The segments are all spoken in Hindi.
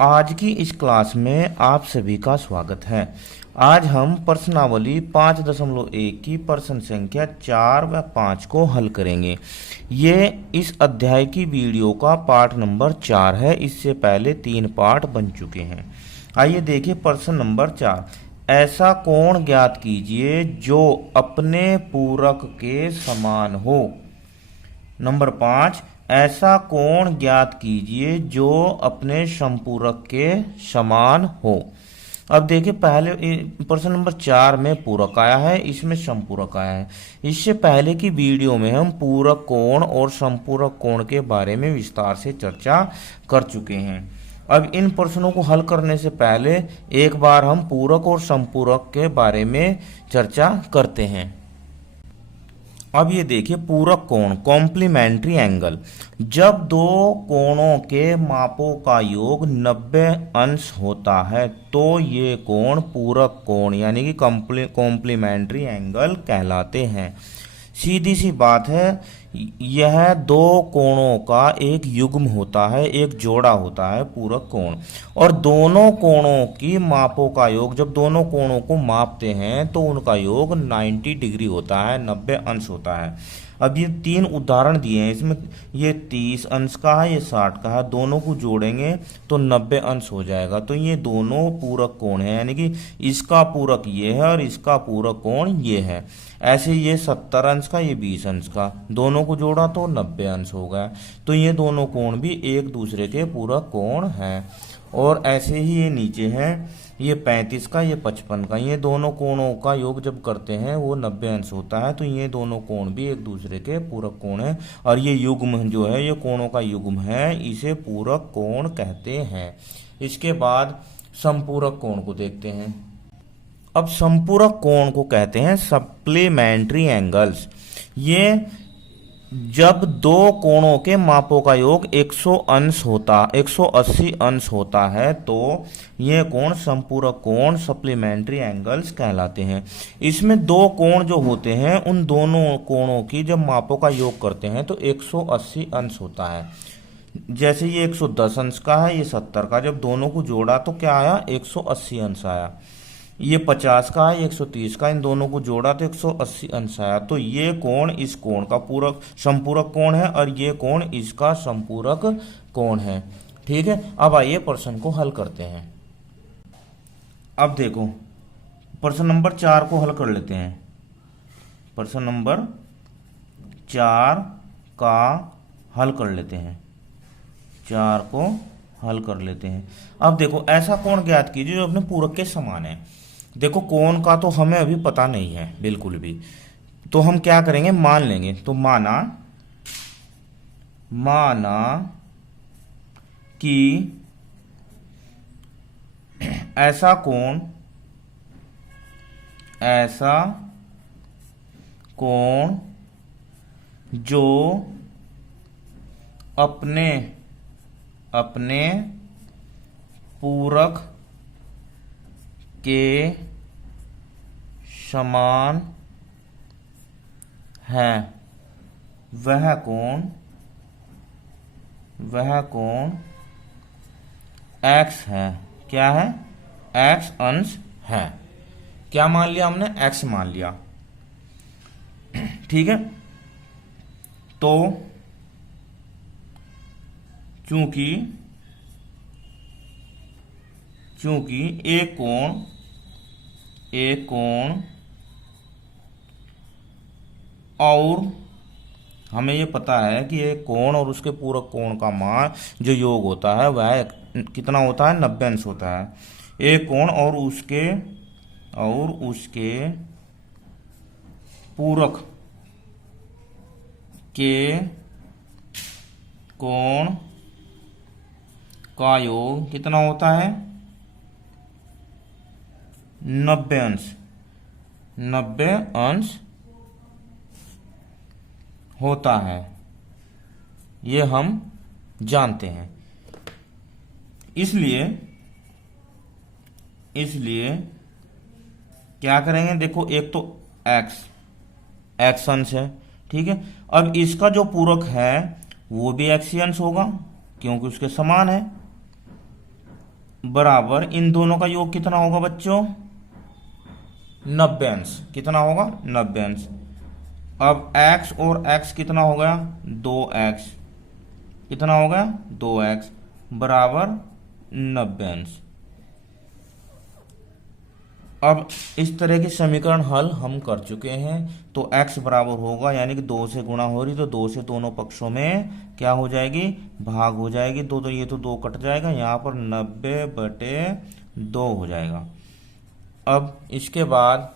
आज की इस क्लास में आप सभी का स्वागत है। आज हम प्रश्नावली 5.1 की प्रश्न संख्या 4 व 5 को हल करेंगे। ये इस अध्याय की वीडियो का पार्ट नंबर 4 है। इससे पहले 3 पार्ट बन चुके हैं। आइए देखिए प्रश्न नंबर 4। ऐसा कोण ज्ञात कीजिए जो अपने पूरक के समान हो। नंबर 5, ऐसा कोण ज्ञात कीजिए जो अपने समपूरक के समान हो। अब देखिए पहले प्रश्न नंबर 4 में पूरक आया है, इसमें समपूरक आया है। इससे पहले की वीडियो में हम पूरक कोण और समपूरक कोण के बारे में विस्तार से चर्चा कर चुके हैं। अब इन प्रश्नों को हल करने से पहले एक बार हम पूरक और समपूरक के बारे में चर्चा करते हैं। अब ये देखिए पूरक कोण, कॉम्प्लीमेंट्री एंगल। जब दो कोणों के मापों का योग 90 अंश होता है तो ये कोण पूरक कोण यानी कि कॉम्प्लीमेंट्री एंगल कहलाते हैं। सीधी सी बात है, यह दो कोणों का एक युग्म होता है, एक जोड़ा होता है पूरक कोण। और दोनों कोणों की मापों का योग, जब दोनों कोणों को मापते हैं तो उनका योग 90 डिग्री होता है, 90 अंश होता है। अब ये 3 उदाहरण दिए हैं, इसमें ये 30 अंश का है, ये 60 का है। दोनों को जोड़ेंगे तो 90 अंश हो जाएगा। तो ये दोनों पूरक कोण है, यानी कि इसका पूरक ये है और इसका पूरक कोण ये है। ऐसे ये 70 अंश का, ये 20 अंश का, दोनों को जोड़ा तो 90 अंश हो गया। तो ये दोनों कोण भी एक दूसरे के पूरक कोण हैं। और ऐसे ही ये नीचे है, ये 35 का, ये 55 का, ये दोनों कोणों का योग जब करते हैं वो 90 अंश होता है। तो ये दोनों कोण भी एक दूसरे के पूरक कोण है। और ये युग्म जो है, ये कोणों का युग्म है, इसे पूरक कोण कहते हैं। इसके बाद समपूरक कोण को देखते हैं। अब समपूरक कोण को कहते हैं सप्लीमेंट्री एंगल्स। ये जब दो कोणों के मापों का योग 180 अंश होता है तो ये कोण समपूरक कोण सप्लीमेंट्री एंगल्स कहलाते हैं। इसमें दो कोण जो होते हैं उन दोनों कोणों की जब मापों का योग करते हैं तो 180 अंश होता है। जैसे ये 110 अंश का है, ये 70 का, जब दोनों को जोड़ा तो क्या आया, 180 अंश आया। ये 50 का है, 130 का, इन दोनों को जोड़ा तो 180 अंश आया। तो ये कोण इस कोण का पूरक समपूरक कोण है और ये कोण इसका समपूरक कोण है। ठीक है, अब आइए प्रश्न को हल करते हैं। अब देखो प्रश्न नंबर 4 को हल कर लेते हैं। प्रश्न नंबर 4 का हल कर लेते हैं। 4 को हल कर लेते हैं। अब देखो ऐसा कोण ज्ञात कीजिए जो अपने पूरक के समान है। देखो कोण का तो हमें अभी पता नहीं है बिल्कुल भी, तो हम क्या करेंगे, मान लेंगे। तो माना कि ऐसा कोण जो अपने पूरक के समान है वह कोण x है। क्या है, x अंश है। क्या मान लिया हमने, x मान लिया। ठीक है, तो चूंकि एक कोण और हमें ये पता है कि एक कोण और उसके पूरक कोण का मान जो योग होता है वह कितना होता है, 90 अंश होता है। एक कोण और उसके पूरक के कोण का योग कितना होता है, 90 अंश होता है। ये हम जानते हैं। इसलिए क्या करेंगे, देखो एक तो x अंश है, ठीक है। अब इसका जो पूरक है वो भी x ही अंश होगा क्योंकि उसके समान है। बराबर इन दोनों का योग कितना होगा बच्चों? 90 अंश। कितना होगा? 90 अंश। अब x और x कितना हो गया? 2x। कितना हो गया? 2x बराबर 90 अंश। अब इस तरह के समीकरण हल हम कर चुके हैं। तो x बराबर होगा, यानी कि 2 से गुणा हो रही तो 2 से दोनों पक्षों में क्या हो जाएगी? भाग हो जाएगी। दो तो ये तो 2 कट जाएगा, यहाँ पर 90/2 हो जाएगा। अब इसके बाद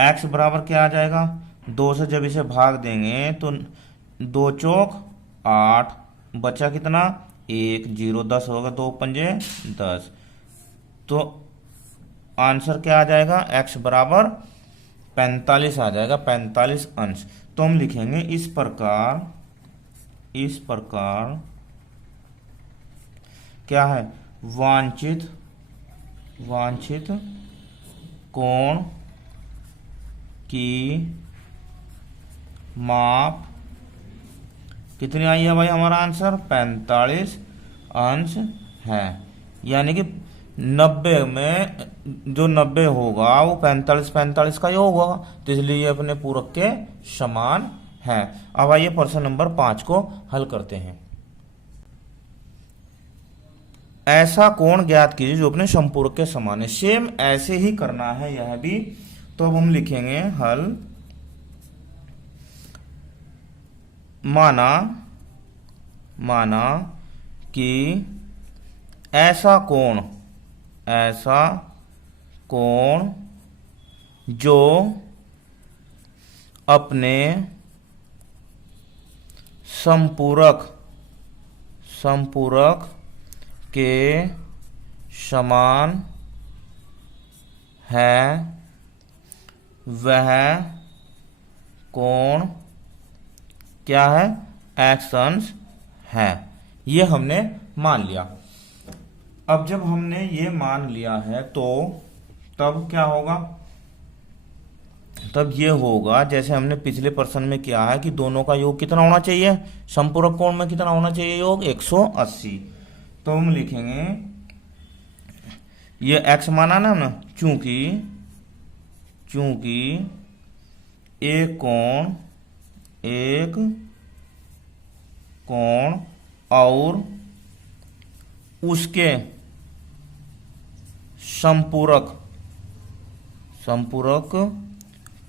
x बराबर क्या आ जाएगा? 2 से जब इसे भाग देंगे तो 2 चौक 8, बचा कितना? 1, 0, 10 होगा, 2 पंजे 10। तो आंसर क्या आ जाएगा? x बराबर 45 आ जाएगा, 45 अंश। तो हम लिखेंगे इस प्रकार क्या है? वांछित कोण की माप कितनी आई है भाई? हमारा आंसर 45 अंश है। यानी कि 90 में जो 90 होगा वो 45 का योग होगा, तो इसलिए ये अपने पूरक के समान है। अब आइए प्रश्न नंबर 5 को हल करते हैं। ऐसा कोण ज्ञात कीजिए जो अपने समपूरक के समान है। सेम ऐसे ही करना है यह भी। तो अब हम लिखेंगे हल। माना कि ऐसा कोण जो अपने समपूरक के समान है, वह कोण क्या है? x अंश है। ये हमने मान लिया। अब जब हमने ये मान लिया है तो तब क्या होगा? तब ये होगा जैसे हमने पिछले प्रश्न में किया है कि दोनों का योग कितना होना चाहिए? समपूरक कोण में कितना होना चाहिए योग? 180। तो हम लिखेंगे ये x माना ना, चूंकि एक कोण और उसके संपूरक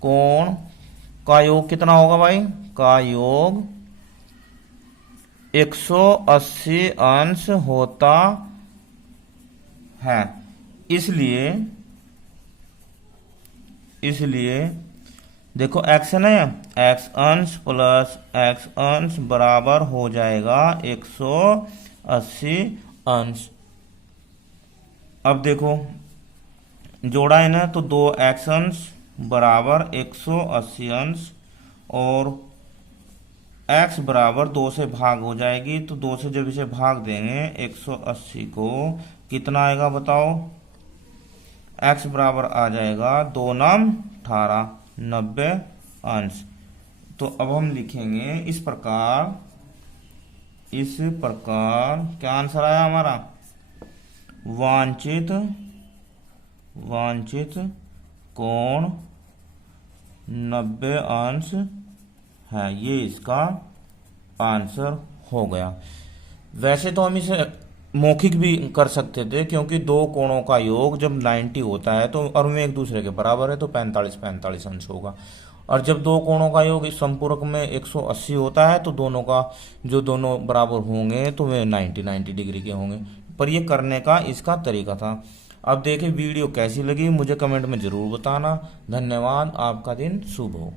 कोण का योग कितना होगा भाई? का योग 180 अंश होता है। इसलिए देखो x है ना, x अंश प्लस x अंश बराबर हो जाएगा 180 अंश। अब देखो जोड़ा है ना, तो 2x अंश बराबर 180 अंश और x बराबर 2 से भाग हो जाएगी। तो 2 से जब इसे भाग देंगे 180 को, कितना आएगा बताओ? x बराबर आ जाएगा 2 नाम 18, 90 अंश। तो अब हम लिखेंगे इस प्रकार क्या आंसर आया हमारा? वांछित कोण 90 अंश है। ये इसका आंसर हो गया। वैसे तो हम इसे मौखिक भी कर सकते थे, क्योंकि दो कोणों का योग जब 90 होता है तो और में एक दूसरे के बराबर है तो 45 अंश होगा। और जब दो कोणों का योग इस संपूरक में 180 होता है तो दोनों बराबर होंगे तो वे 90 डिग्री के होंगे। पर ये करने का इसका तरीका था। अब देखिए वीडियो कैसी लगी मुझे कमेंट में ज़रूर बताना। धन्यवाद। आपका दिन शुभ हो।